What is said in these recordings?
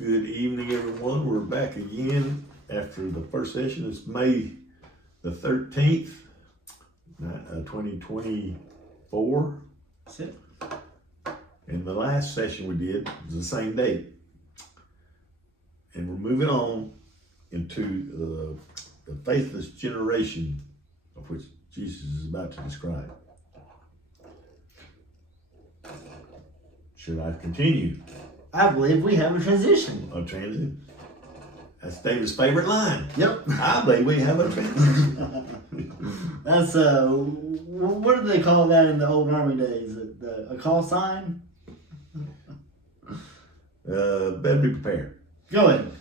Good evening, everyone. We're back again after the first session. It's May the 13th, 2024. That's it. And the last session we did was the same date. And we're moving on into the faithless generation of which Jesus is about to describe. Should I continue? I believe we have a transition. A transit? That's David's favorite line. Yep. I believe we have a transition. That's what did they call that in the old army days? A call sign? Better be prepared. Go ahead.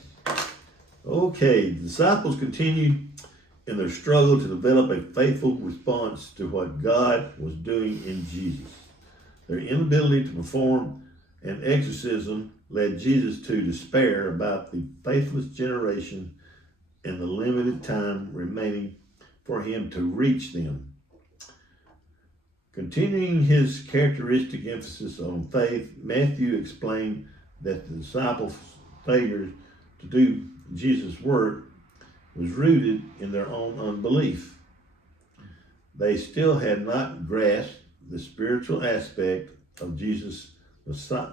Okay, the disciples continued in their struggle to develop a faithful response to what God was doing in Jesus. Their inability to perform an exorcism led Jesus to despair about the faithless generation and the limited time remaining for him to reach them. Continuing his characteristic emphasis on faith, Matthew explained that the disciples' failure to do Jesus' work was rooted in their own unbelief. They still had not grasped the spiritual aspect of Jesus'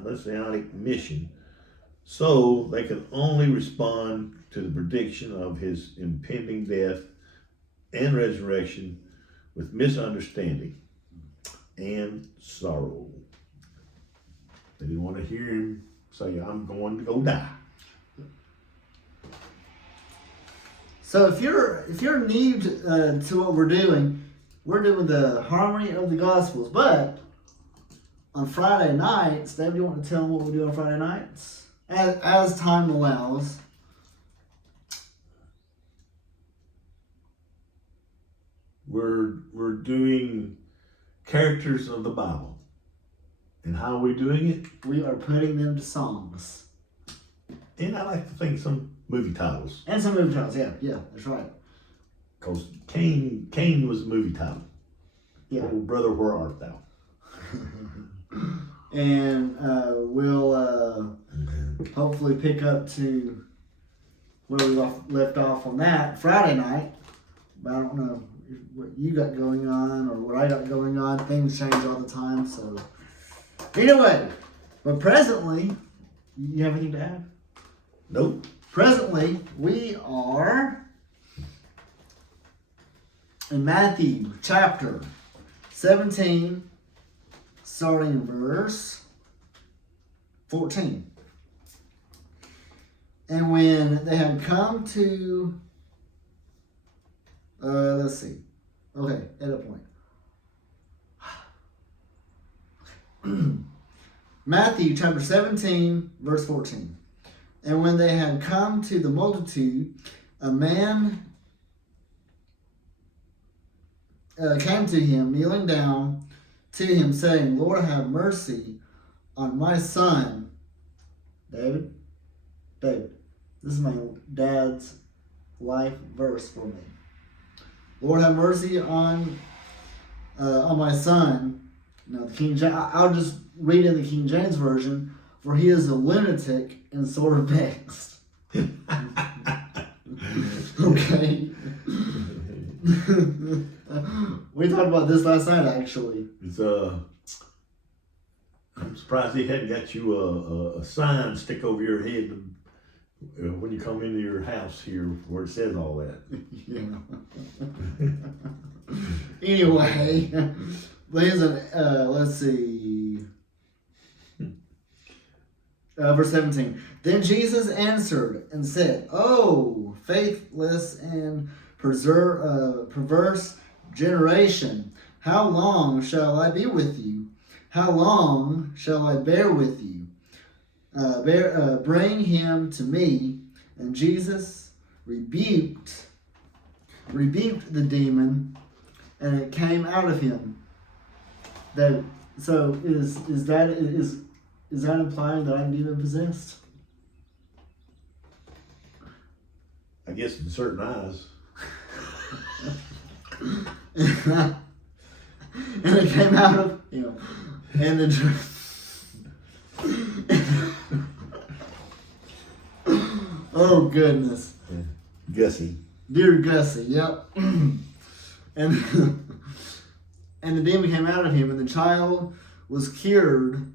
messianic mission, so they could only respond to the prediction of his impending death and resurrection with misunderstanding and sorrow. They didn't want to hear him say, "I'm going to go die." So if you're new to what we're doing the harmony of the Gospels, but on Friday nights, Dave, do you want to tell them what we do on Friday nights? As time allows. We're doing characters of the Bible. And how are we doing it? We are putting them to songs. And I like to think some movie titles. And some movie titles, yeah, that's right. Because Cain was a movie title. Yeah. Oh, brother, where art thou? And we'll hopefully pick up to where we left off on that Friday night. But I don't know what you got going on or what I got going on. Things change all the time, so anyway. But presently, you have anything to add? Nope. Presently, we are in Matthew chapter 17, starting in verse 14. And when they had come to, let's see. Okay, at a point. Matthew chapter 17, verse 14. And when they had come to the multitude, a man came to him, kneeling down to him, saying, "Lord, have mercy on my son." David, this is my dad's life verse for me. Lord, have mercy on my son. Now, the King James, I'll just read in the King James version. For he is a lunatic and sort of vexed. Okay. We talked about this last night, actually. It's I'm surprised he hadn't got you a sign stick over your head when you come into your house here where it says all that. Yeah. Anyway, let's see. Verse 17. Then Jesus answered and said, "Oh, faithless and perverse generation, how long shall I be with you? How long shall I bear with you? Bring him to me." And Jesus rebuked the demon, and it came out of him. So is that implying that I'm demon possessed? I guess in certain eyes. And it came out of him. And Oh, goodness. Gussie. Dear Gussie, yep. and and the demon came out of him, and the child was cured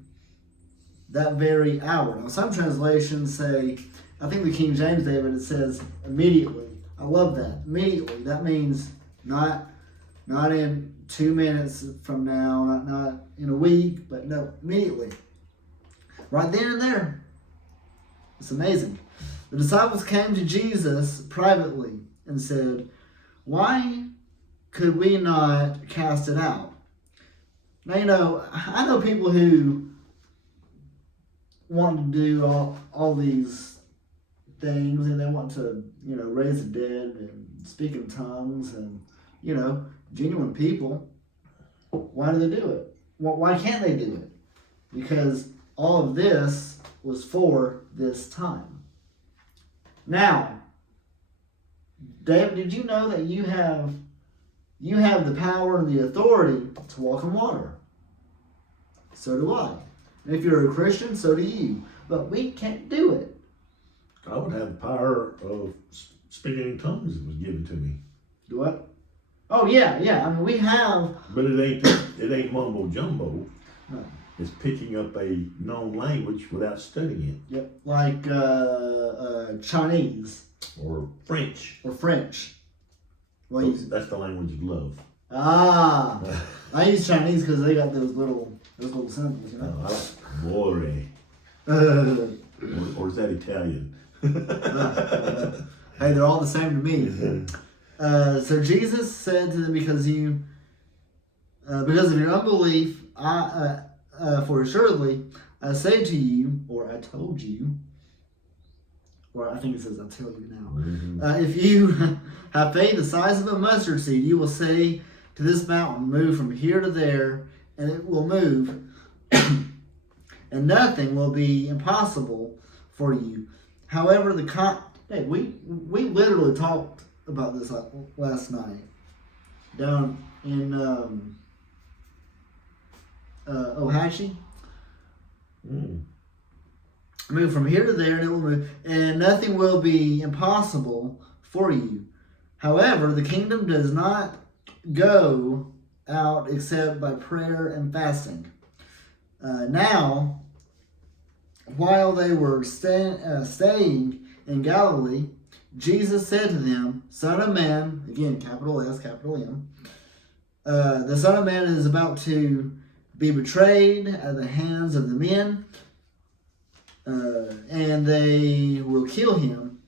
that very hour. Now, some translations say, I think the King James, David, it says immediately. I love that. Immediately. That means not in 2 minutes from now, not in a week, but no, immediately. Right then and there. It's amazing. The disciples came to Jesus privately and said, "Why could we not cast it out?" Now, I know people who want to do all these things, and they want to, raise the dead and speak in tongues and, genuine people. Why do they do it? Why can't they do it? Because all of this was for this time. Now, David, did you know that you have the power and the authority to walk on water? So do I. And if you're a Christian, so do you. But we can't do it. I would have the power of speaking in tongues that was given to me. Do what? Oh yeah. I mean, we have. But it ain't mumbo jumbo. No. It's picking up a known language without studying Yep. Like Chinese. Or French. Or French. Well, That's the language of love. I use Chinese because they got those little symbols, Amore. Or is that Italian? Hey, they're all the same to me. So Jesus said to them, because of your unbelief, for assuredly I say to you, or I told you, or I think it says I tell you now. Mm-hmm. If you have faith the size of a mustard seed, you will say to this mountain, move from here to there, and it will move, and nothing will be impossible for you. However, we literally talked about this last night down in Ohatchee. Move from here to there, and it will move, and nothing will be impossible for you. However, the kingdom does not go out except by prayer and fasting. Now, while they were staying in Galilee, Jesus said to them, Son of Man, again, capital S, capital M, the Son of Man is about to be betrayed at the hands of the men, and they will kill him.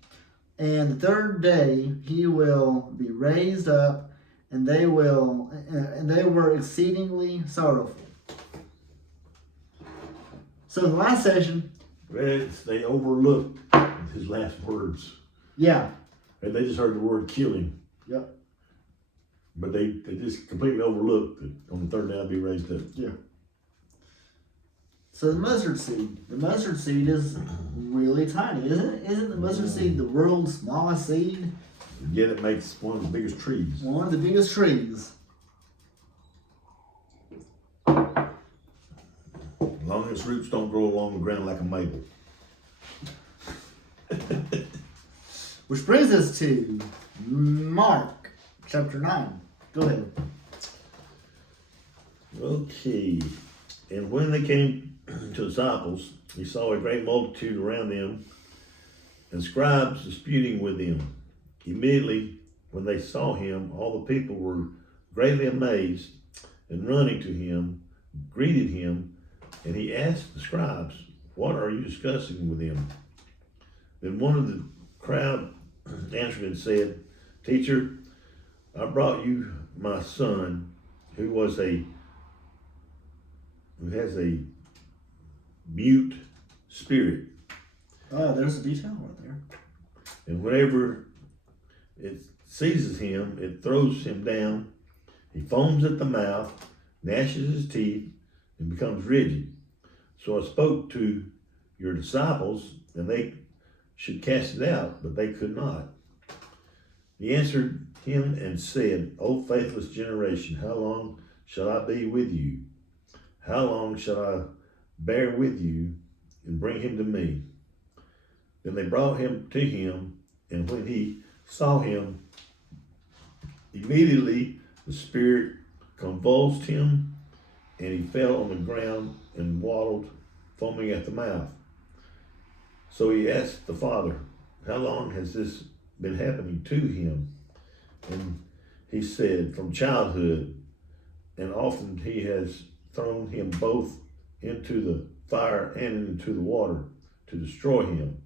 And the third day he will be raised up, and they were exceedingly sorrowful. So in the last session, they overlooked his last words. Yeah. And they just heard the word kill him. Yep. But they just completely overlooked that on the third day I'll be raised up. Yeah. So the mustard seed is really tiny, isn't it? Isn't the mustard seed the world's smallest seed? Yet it makes one of the biggest trees. One of the biggest trees. As long as its roots don't grow along the ground like a maple. Which brings us to Mark chapter 9. Go ahead. Okay. And when they came to the disciples, he saw a great multitude around them, and scribes disputing with them. Immediately, when they saw him, all the people were greatly amazed, and running to him, greeted him, and he asked the scribes, "What are you discussing with him?" Then one of the crowd answered and said, "Teacher, I brought you my son, who has a mute spirit. Oh, there's a detail right there. And whenever it seizes him, it throws him down. He foams at the mouth, gnashes his teeth, and becomes rigid. So I spoke to your disciples, and they should cast it out, but they could not." He answered him and said, "O faithless generation, how long shall I be with you? How long shall I bear with you, and bring him to me? Then they brought him to him, and when he saw him, immediately the spirit convulsed him, and he fell on the ground and waddled, foaming at the mouth. So he asked the father, "How long has this been happening to him?" And he said, "From childhood, and often he has thrown him both into the fire and into the water to destroy him.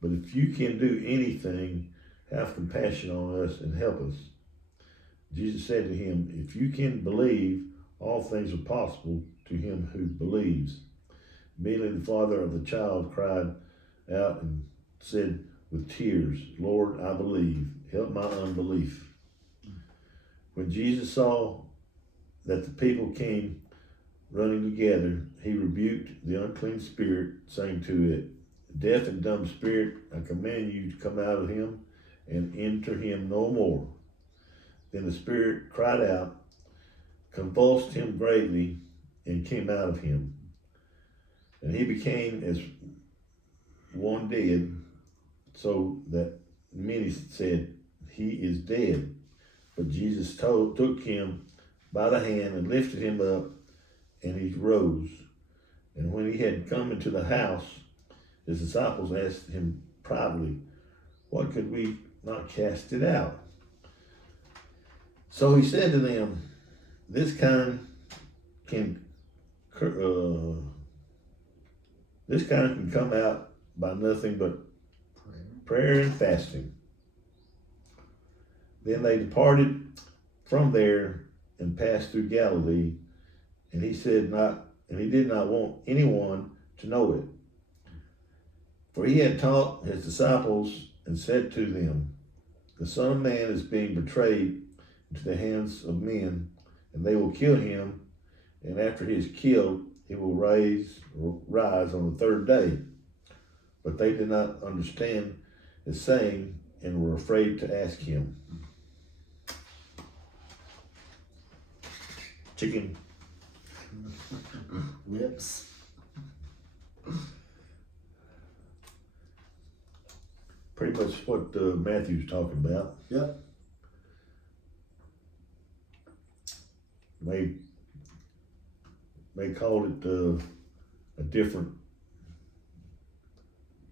But if you can do anything, have compassion on us and help us." Jesus said to him, "If you can believe, all things are possible to him who believes." Immediately the father of the child cried out and said with tears, "Lord, I believe, help my unbelief." When Jesus saw that the people came running together, he rebuked the unclean spirit, saying to it, "Deaf and dumb spirit, I command you to come out of him and enter him no more." Then the spirit cried out, convulsed him greatly, and came out of him. And he became as one dead, so that many said, "He is dead." But Jesus took him by the hand and lifted him up, and he rose. And when he had come into the house, his disciples asked him privately, "What could we not cast it out?" So he said to them, This kind can come out by nothing but prayer and fasting." Then they departed from there and passed through Galilee, and he did not want anyone to know it. For he had taught his disciples and said to them, "The Son of Man is being betrayed into the hands of men, and they will kill him, and after he is killed, he will rise on the third day." But they did not understand his saying and were afraid to ask him. Chicken. Lips. Pretty much what Matthew's talking about. Yep. They called it a different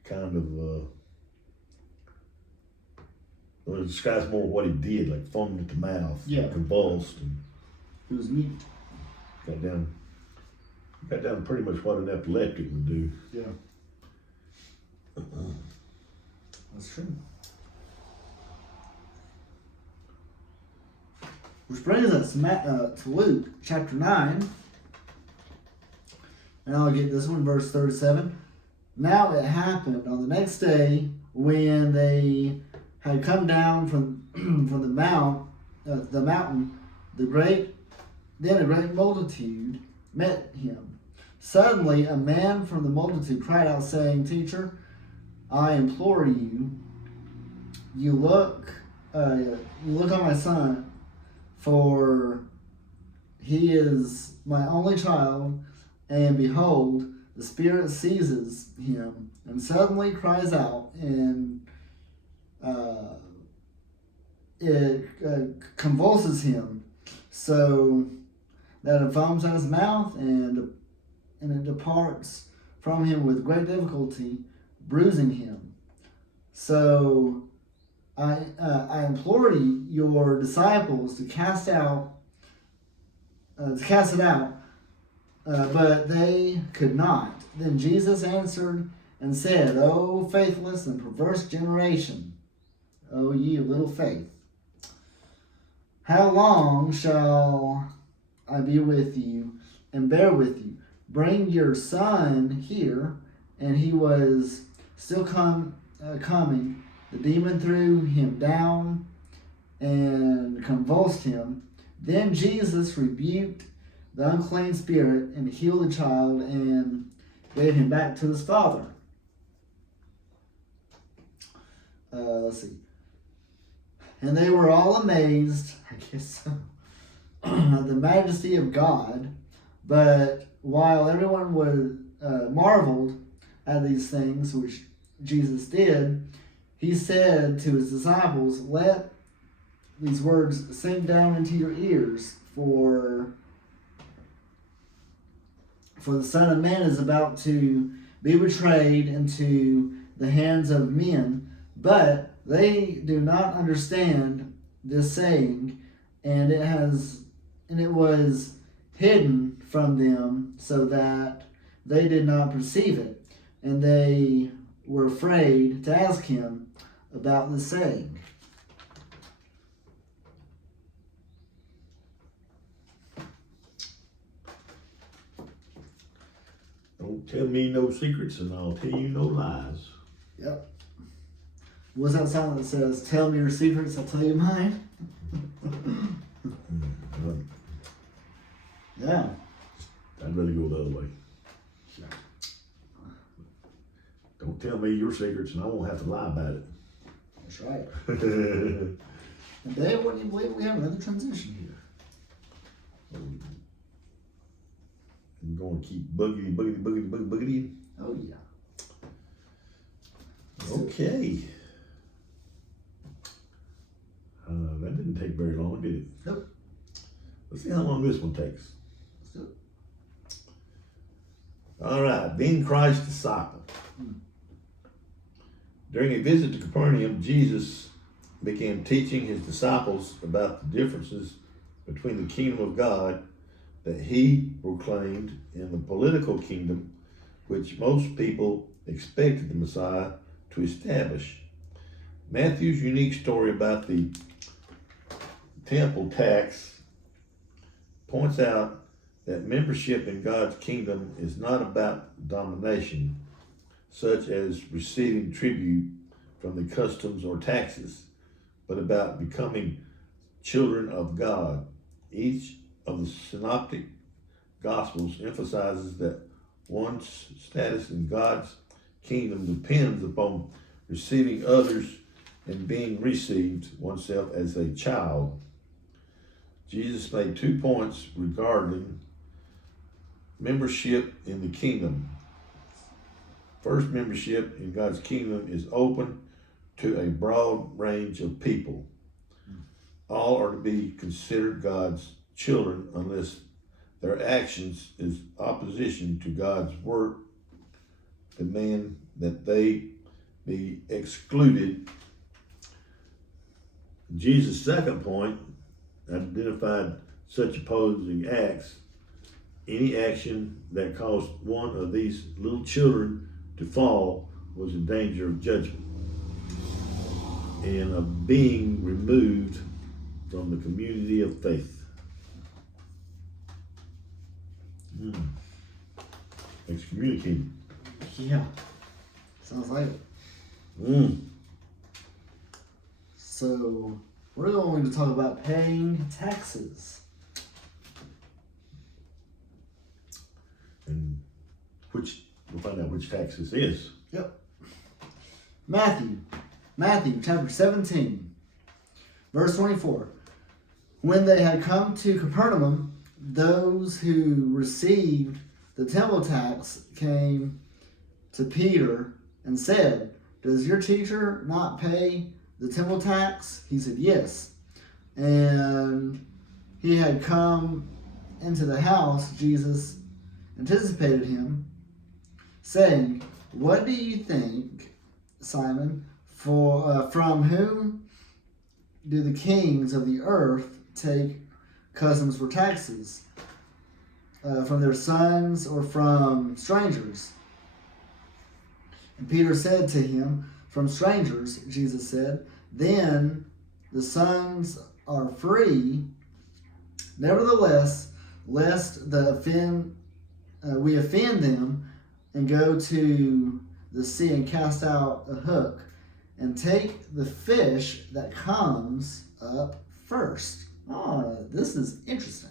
kind of, well, it describes more what he did, like foamed at the mouth, Yeah. convulsed, and It was mute. got down pretty much what an epileptic would do. Yeah. That's true. Which brings us to Luke chapter 9. And I'll get this one, verse 37. Now it happened on the next day when they had come down from from the mountain, a great multitude met him. Suddenly a man from the multitude cried out, saying, "Teacher, I implore you, you look on my son, for he is my only child, and behold, the spirit seizes him, and suddenly cries out, and it convulses him, so that it foams at his mouth, and it departs from him with great difficulty, bruising him. So I implore your disciples to cast it out, but they could not. Then Jesus answered and said, "O faithless and perverse generation, O ye of little faith, how long shall I be with you and bear with you? Bring your son here." And he was still coming. The demon threw him down and convulsed him. Then Jesus rebuked the unclean spirit and healed the child and gave him back to his father. Let's see. And they were all amazed, I guess so, at the majesty of God. But while everyone was marveled at these things which Jesus did, he said to his disciples, "Let these words sink down into your ears, for the Son of Man is about to be betrayed into the hands of men, but they do not understand this saying, and it was hidden from them so that they did not perceive it, and they were afraid to ask him about the saying." Don't tell me no secrets and I'll tell you no lies. Yep. What's that song that says, "Tell me your secrets, I'll tell you mine"? Yeah. I'd rather go the other way. Don't tell me your secrets and I won't have to lie about it. That's right. And Dave, what do you believe we have another transition here? I'm going to keep boogity. Oh, yeah. Okay. That didn't take very long, did it? Nope. Let's see how long this one takes. Let's do it. All right. Then Christ's disciple. During a visit to Capernaum, Jesus began teaching his disciples about the differences between the kingdom of God that he proclaimed and the political kingdom which most people expected the Messiah to establish. Matthew's unique story about the temple tax points out that membership in God's kingdom is not about domination, such as receiving tribute from the customs or taxes, but about becoming children of God. Each of the synoptic gospels emphasizes that one's status in God's kingdom depends upon receiving others and being received oneself as a child. Jesus made 2 points regarding membership in the kingdom. First, membership in God's kingdom is open to a broad range of people. All are to be considered God's children unless their actions is opposition to God's work, demand that they be excluded. Jesus' second point identified such opposing acts. Any action that caused one of these little children to fall was in danger of judgment and of being removed from the community of faith. Excommunicated. Yeah. Sounds like it. So, we're going to talk about paying taxes. And we'll find out which tax this is. Yep. Matthew chapter 17, verse 24. When they had come to Capernaum, those who received the temple tax came to Peter and said, "Does your teacher not pay the temple tax?" He said, "Yes." And he had come into the house. Jesus anticipated him, saying, "What do you think, Simon? From whom do the kings of the earth take customs for taxes? From their sons or from strangers?" And Peter said to him, "From strangers." Jesus said, "Then the sons are free. Nevertheless, lest we offend them and go to the sea and cast out a hook and take the fish that comes up first." Oh, this is interesting.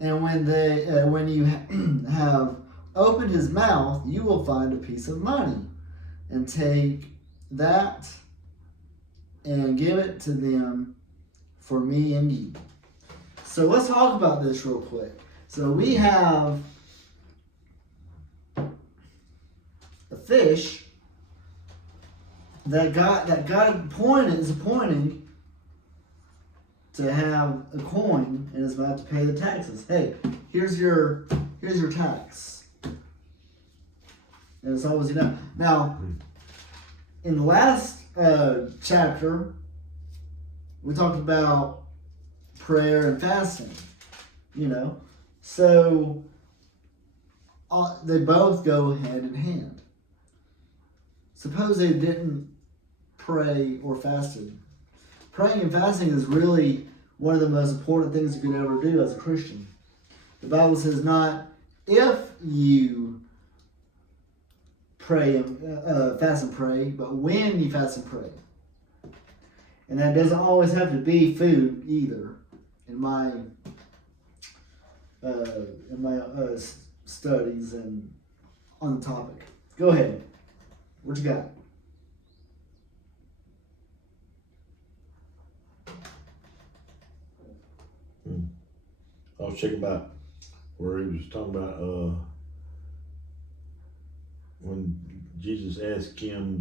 "And when you have opened his mouth, you will find a piece of money, and take that and give it to them for me and you." So let's talk about this real quick. So we have a fish that God is appointing to have a coin and is about to pay the taxes. Hey, here's your tax. And it's always enough. Now, in the last chapter, we talked about prayer and fasting. So they both go hand in hand. Suppose they didn't pray or fasted. Praying and fasting is really one of the most important things you could ever do as a Christian. The Bible says not if you pray and fast and pray, but when you fast and pray. And that doesn't always have to be food either. In my studies and on the topic. Go ahead. What you got? I was checking about where he was talking about when Jesus asked him,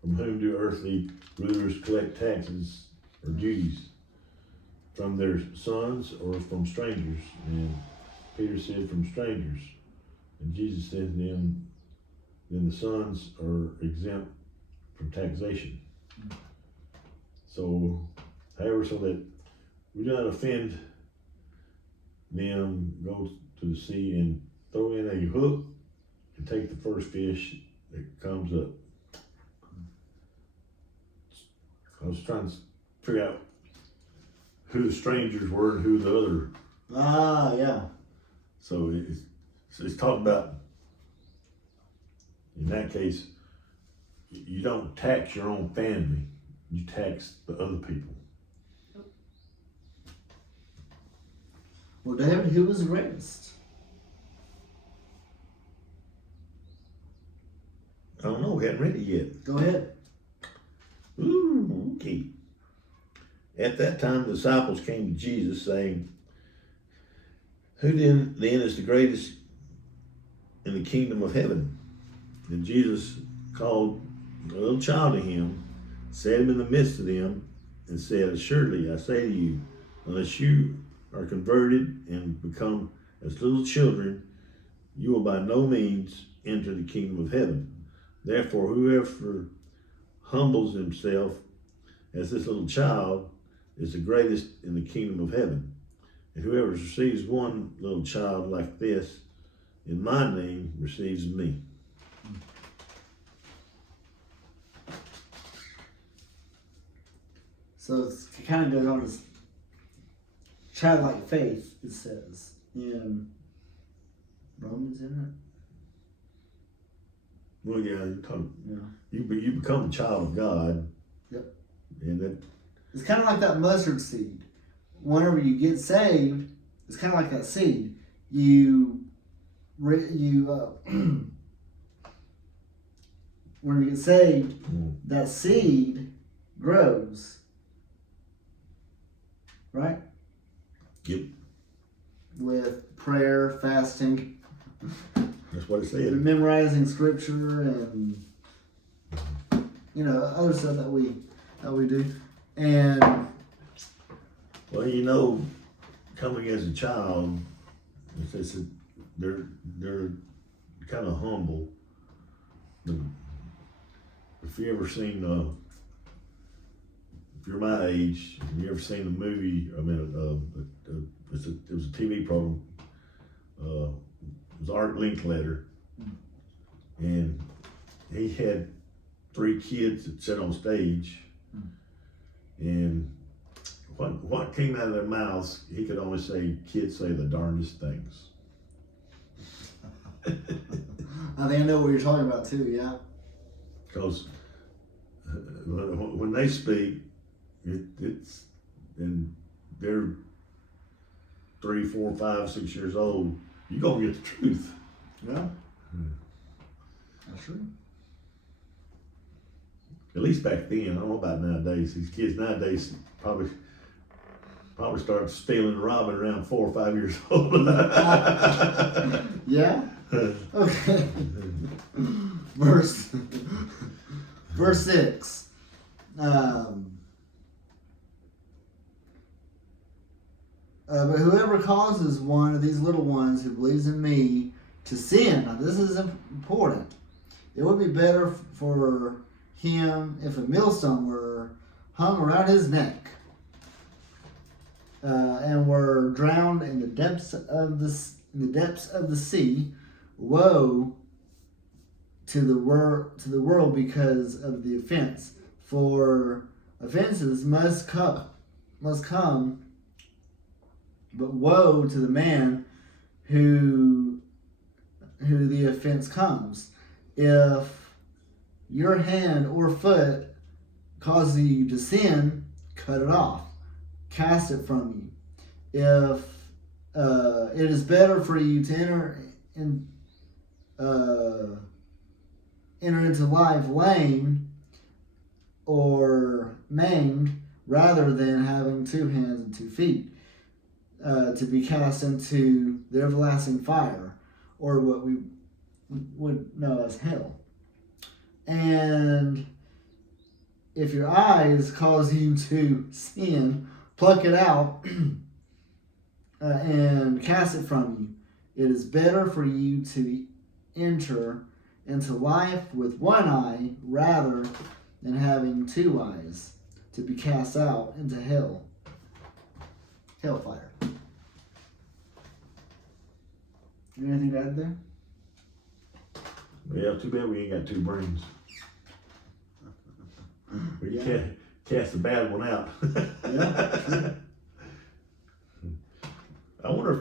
from whom do earthly rulers collect taxes or duties? From their sons or from strangers? And Peter said, from strangers. And Jesus said to them, then the sons are exempt from taxation. So, however, so that we do not offend them, go to the sea and throw in a hook and take the first fish that comes up. I was trying to figure out who the strangers were and who the other. Ah, yeah. So it's talking about, in that case, you don't tax your own family, you tax the other people. Well, David, who was greatest? I don't know, we haven't read it yet. Go ahead. Ooh, okay. At that time, the disciples came to Jesus saying, who then is the greatest in the kingdom of heaven? And Jesus called a little child to him, set him in the midst of them, and said, assuredly, I say to you, unless you are converted and become as little children, you will by no means enter the kingdom of heaven. Therefore, whoever humbles himself as this little child is the greatest in the kingdom of heaven. And whoever receives one little child like this in my name receives me. So it kind of goes on as childlike faith, it says in Romans, isn't it? Well, yeah, you're talking, Yeah. you become a child of God. Yep. And that It's kind of like that mustard seed. Whenever you get saved, it's kind of like that seed. Whenever you get saved, that seed grows. Right? Yep. With prayer, fasting, That's what it said. memorizing scripture, and other stuff that we do. And well, coming as a child, they're kind of humble. If you ever seen, if you're my age, have you ever seen the movie? I mean, it was a TV program. It was Art Linkletter, and he had 3 kids that sat on stage, and what came out of their mouths, he could only say, kids say the darndest things. I think I know what you're talking about too, yeah. Because when they speak, it's, and they're 3, 4, 5, 6 years old, you're going to get the truth. Yeah. That's true. At least back then. I don't know about nowadays. These kids nowadays probably start stealing and robbing around 4 or 5 years old. Yeah. Okay. Verse 6. But whoever causes one of these little ones who believes in me to sin, now this is important. It would be better for him if a millstone were hung around his neck and were drowned in the depths of the sea. Woe to the world because of the offense, for offenses must come, but woe to the man who the offense comes. If your hand or foot causes you to sin, cut it off, cast it from you. If it is better for you to enter into life lame or maimed, rather than having 2 hands and 2 feet, to be cast into the everlasting fire, or what we would know as hell. And if your eyes cause you to sin, pluck it out and cast it from you. It is better for you to enter into life with 1 eye rather than having 2 eyes, to be cast out into hellfire. Anything to add there? Well, too bad we ain't got 2 brains. We can't cast the bad one out. Yeah. I wonder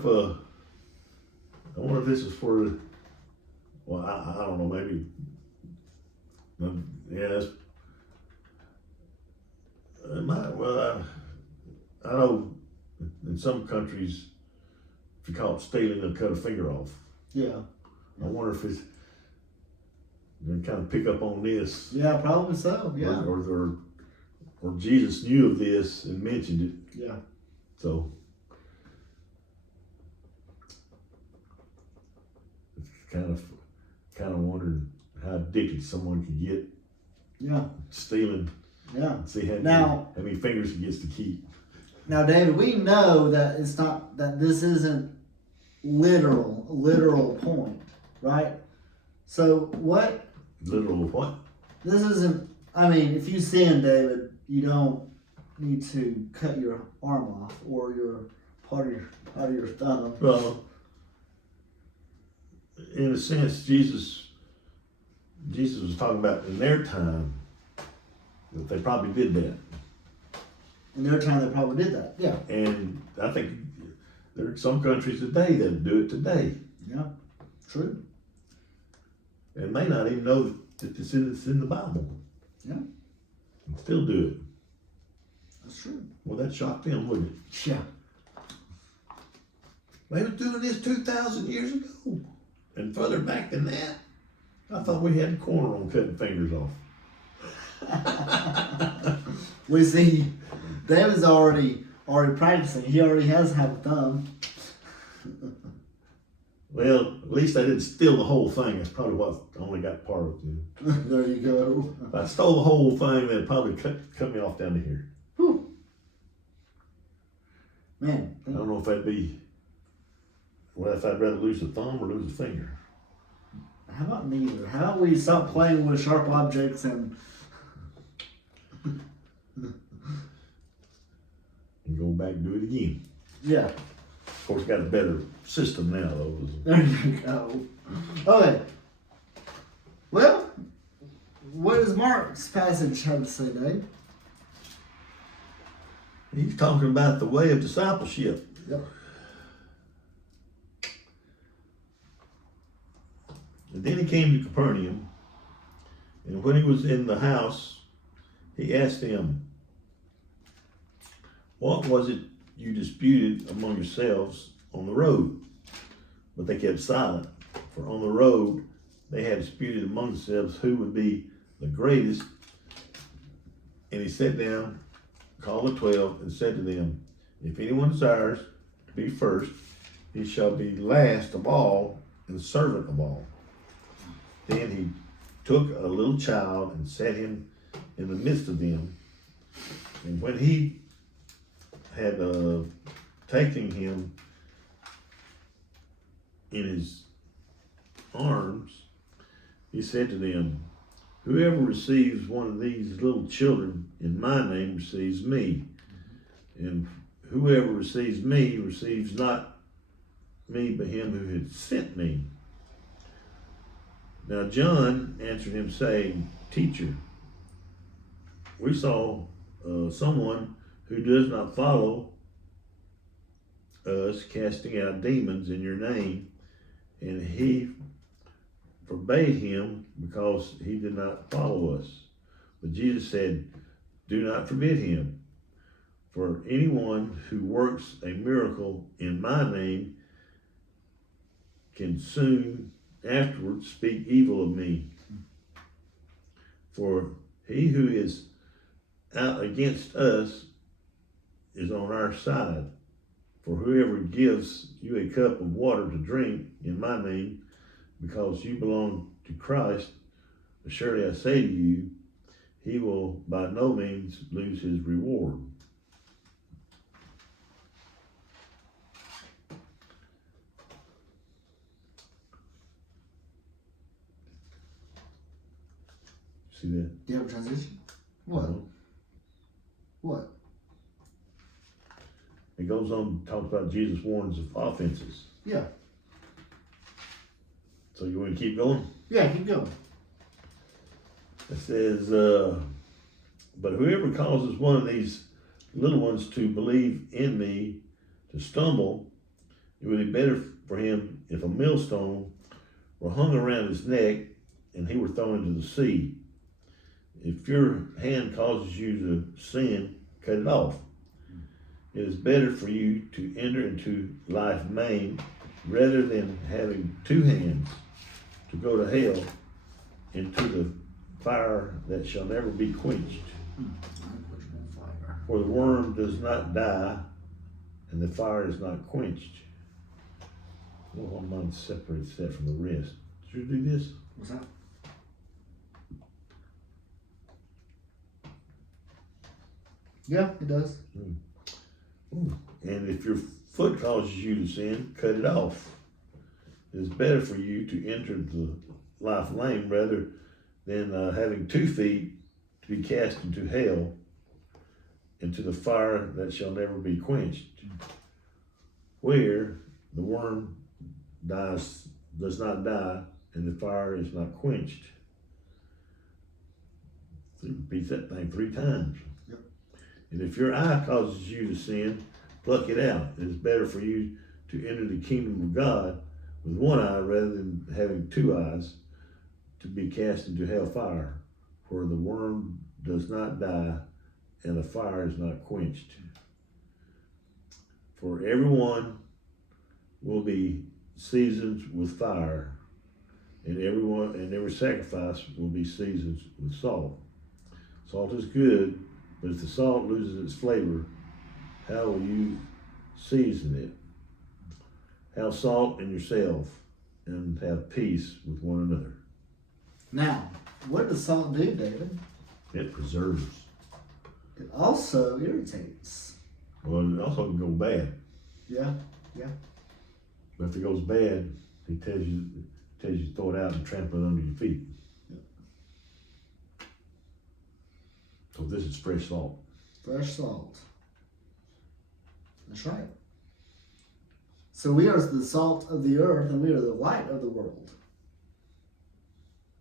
if this is for. Well, I don't know. Maybe. Yeah. I know in some countries, if you call it stealing, they'll cut a finger off. Yeah. I wonder if it's. They kind of pick up on this. Yeah, probably so. Yeah. Or Jesus knew of this and mentioned it. Yeah. So it's kind of wondering how addicted someone can get. Yeah. Stealing. Yeah. See how many fingers he gets to keep. Now, David, we know that it's not that this isn't a literal point, right? So what? Literal what? This isn't. I mean, if you sin, David, you don't need to cut your arm off or your part of your thumb. Well, in a sense, Jesus was talking about in their time that they probably did that. In their time, they probably did that. Yeah. And I think there are some countries today that do it today. Yeah. True. And may not even know that it's in the Bible. Yeah. And still do it. That's true. Well, that shocked them, wouldn't it? Yeah. They were doing this 2,000 years ago. And further back than that, I thought we had the corner on cutting fingers off. We see David's already practicing. He already has half a thumb. Well, at least I didn't steal the whole thing. That's probably what I only got part of it. There you go. If I stole the whole thing, then it'd probably cut me off down to here. Whew. Man. I don't know if that'd be, well, if I'd rather lose a thumb or lose a finger. How about neither? How about we stop playing with sharp objects and go back and do it again. Yeah. Of course, got a better system now, though. There you go. Okay. Well, what does Mark's passage have to say, Dave? He's talking about the way of discipleship. Yep. And then he came to Capernaum, and when he was in the house, he asked him, "What was it you disputed among yourselves on the road?" But they kept silent, for on the road they had disputed among themselves who would be the greatest. And he sat down, called the 12, and said to them, "If anyone desires to be first, he shall be last of all and servant of all. Then he took a little child and set him in the midst of them. And when he had taken him in his arms, he said to them, "Whoever receives one of these little children in my name receives me. And whoever receives me receives not me, but him who had sent me." Now John answered him, saying, "Teacher, we saw someone who does not follow us casting out demons in your name, and he forbade him because he did not follow us." But Jesus said, "Do not forbid him, for anyone who works a miracle in my name can soon afterwards speak evil of me. For he who is out against us is on our side. For whoever gives you a cup of water to drink in my name, because you belong to Christ, surely I say to you, he will by no means lose his reward." See that? Do you have a transition? What? No. What? It goes on to talk about Jesus warns of offenses. Yeah. So you want to keep going? Yeah, keep going. It says, "But whoever causes one of these little ones to believe in me to stumble, it would be better for him if a millstone were hung around his neck and he were thrown into the sea. If your hand causes you to sin, cut it off. It is better for you to enter into life maimed rather than having two hands to go to hell, into the fire that shall never be quenched. For the worm does not die, and the fire is not quenched." Well, one mind separates that from the rest. Did you do this? What's that? Yeah, it does. "And if your foot causes you to sin, cut it off. It is better for you to enter the life lame rather than having 2 feet to be cast into hell, into the fire that shall never be quenched, where the worm does not die, and the fire is not quenched." So he repeats that thing 3 times. Yep. "And if your eye causes you to sin, pluck it out. It is better for you to enter the kingdom of God with 1 eye rather than having 2 eyes to be cast into hellfire, where the worm does not die and the fire is not quenched. For everyone will be seasoned with fire, and every sacrifice will be seasoned with salt. Salt is good, but if the salt loses its flavor, how will you season it? Have salt in yourself and have peace with one another." Now, what does salt do, David? It preserves. It also irritates. Well, it also can go bad. Yeah. But if it goes bad, he tells you to throw it out and trample it under your feet. Yep. So this is fresh salt. Fresh salt. That's right. So we are the salt of the earth, and we are the light of the world.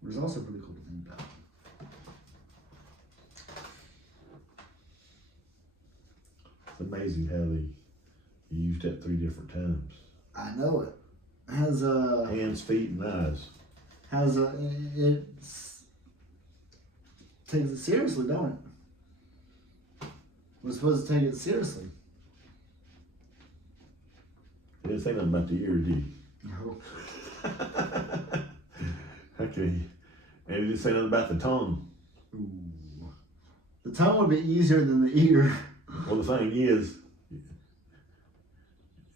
Which is also pretty cool to think about. It's amazing how they used that 3 different times. I know it. Has Hands, feet, and eyes. it's takes it seriously, don't it? We're supposed to take it seriously. He didn't say nothing about the ear, did he? No. Okay. And he didn't say nothing about the tongue. Ooh. The tongue would be easier than the ear. Well, the thing is,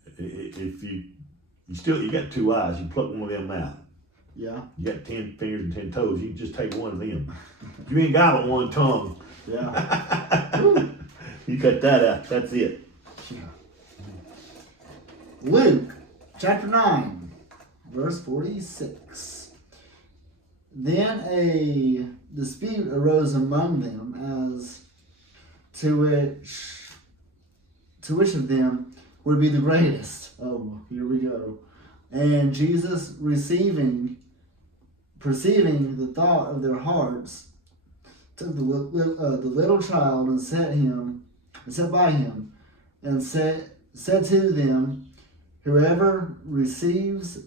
if you you got 2 eyes. You pluck one of them out. Yeah. You got 10 fingers and 10 toes. You can just take one of them. You ain't got but one tongue. Yeah. You cut that out. That's it. Luke chapter 9, verse 46. Then a dispute arose among them as to which of them would be the greatest. Oh, here we go. And Jesus, perceiving the thought of their hearts, took the little child and set by him, and said to them, whoever receives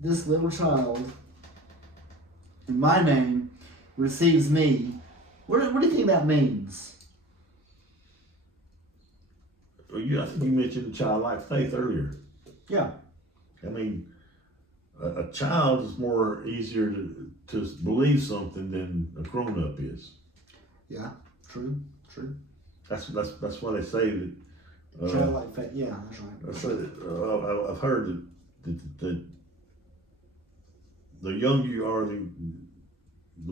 this little child in my name receives me. What do you think that means? Well, I think you mentioned childlike faith earlier. Yeah. I mean, a child is more easier to believe something than a grown-up is. Yeah. True. That's why they say that. Childlike faith. Yeah, that's right. I've heard that the younger you are, the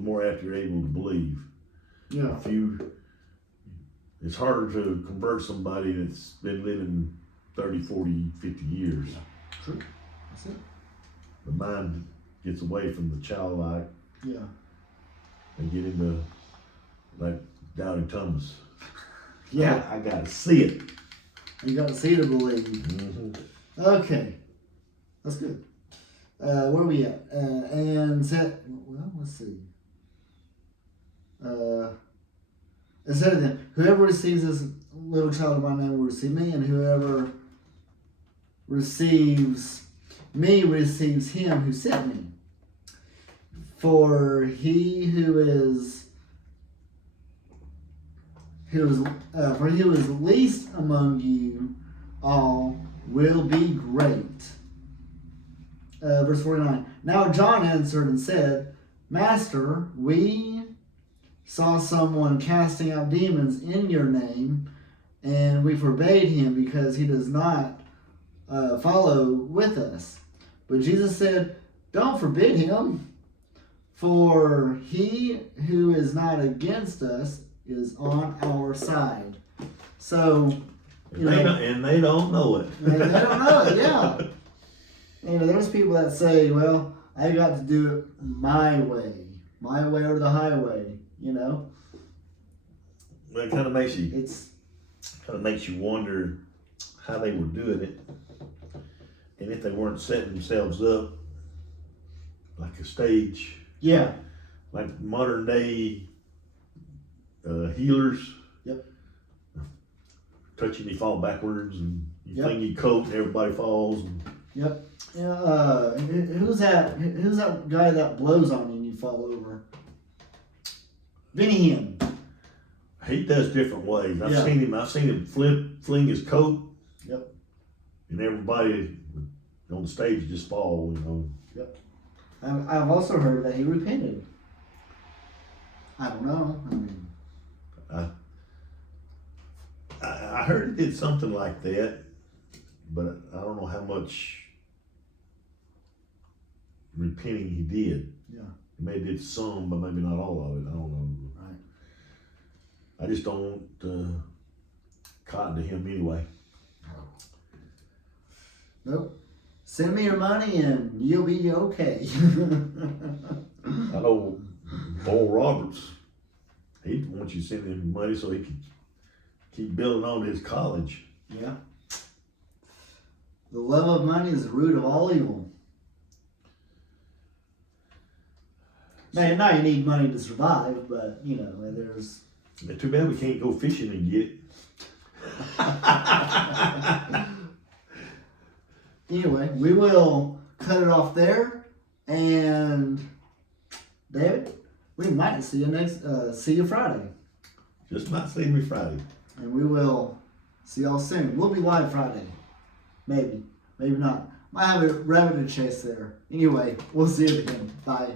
more apt you're able to believe. Yeah. It's harder to convert somebody that's been living 30, 40, 50 years. True. That's it. The mind gets away from the childlike Yeah. and get into like Doubting Thomas. Yeah. I gotta see it. You got to see to believe. Mm-hmm. Okay. That's good. Where are we at? And said, well, let's see. It said to them, whoever receives this little child of my name will receive me, and whoever receives me receives him who sent me. For he who is least among you all will be great. Verse 49. Now John answered and said, Master, we saw someone casting out demons in your name, and we forbade him because he does not follow with us. But Jesus said, don't forbid him, for he who is not against us is on our side. So, They don't know it. They don't know it, yeah. There's people that say, well, I got to do it my way or the highway, Well, it kind of makes you wonder how they were doing it, and if they weren't setting themselves up like a stage. Yeah. Like modern day healers. Yep. Touching, you fall backwards, and you Yep. fling your coat, and everybody falls. And Yep. Who's that guy that blows on you and you fall over? Vinny Hinn. he does different ways. I've Yeah. seen him fling his coat. Yep. And everybody on the stage just fall. Yep. I've also heard that he repented. I don't know. I heard he did something like that, but I don't know how much repenting he did. Yeah. He may have did some, but maybe not all of it. I don't know. Right. I just don't cotton to him anyway. Nope. Send me your money and you'll be okay. I know Oral Roberts, he wants you to send him money so he can keep building on his college. Yeah. The love of money is the root of all evil. Now you need money to survive, but there's. It's too bad we can't go fishing and get it. Anyway, we will cut it off there, and David, we might see you Friday, Just might see me Friday. and we will see y'all soon. We'll be live Friday, maybe not. Might have a rabbit to chase there. Anyway, we'll see you then. Bye.